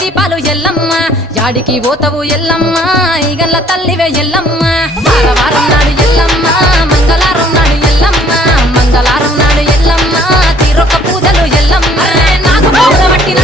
దీపాలు ఎల్లమ్మ యాడికి పోతవు ఎల్లమ్మ ఈగల్ల తల్లివే ఎల్లమ్మ వారం నాడు ఎల్లమ్మ మంగళారం నాడు ఎల్లమ్మ మంగళారం నాడు ఎల్లమ్మ తీరొక్క పూజలు ఎల్లమ్మ నాకు పూజ పట్టిన